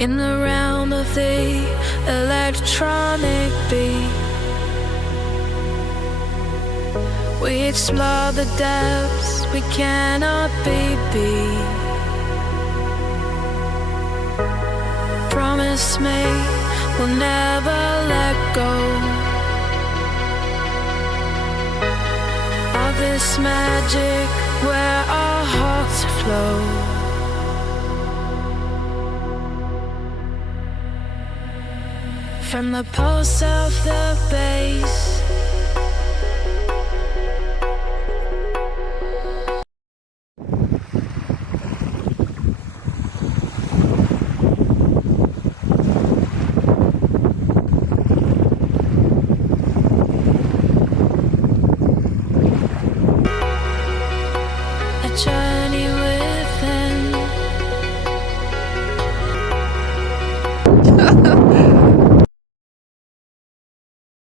in the realm of the electronic beat. We explore the depths we cannot be beat. Promise me we'll never let go of this magic where our hearts flow. From the pulse of the bass, a journey within.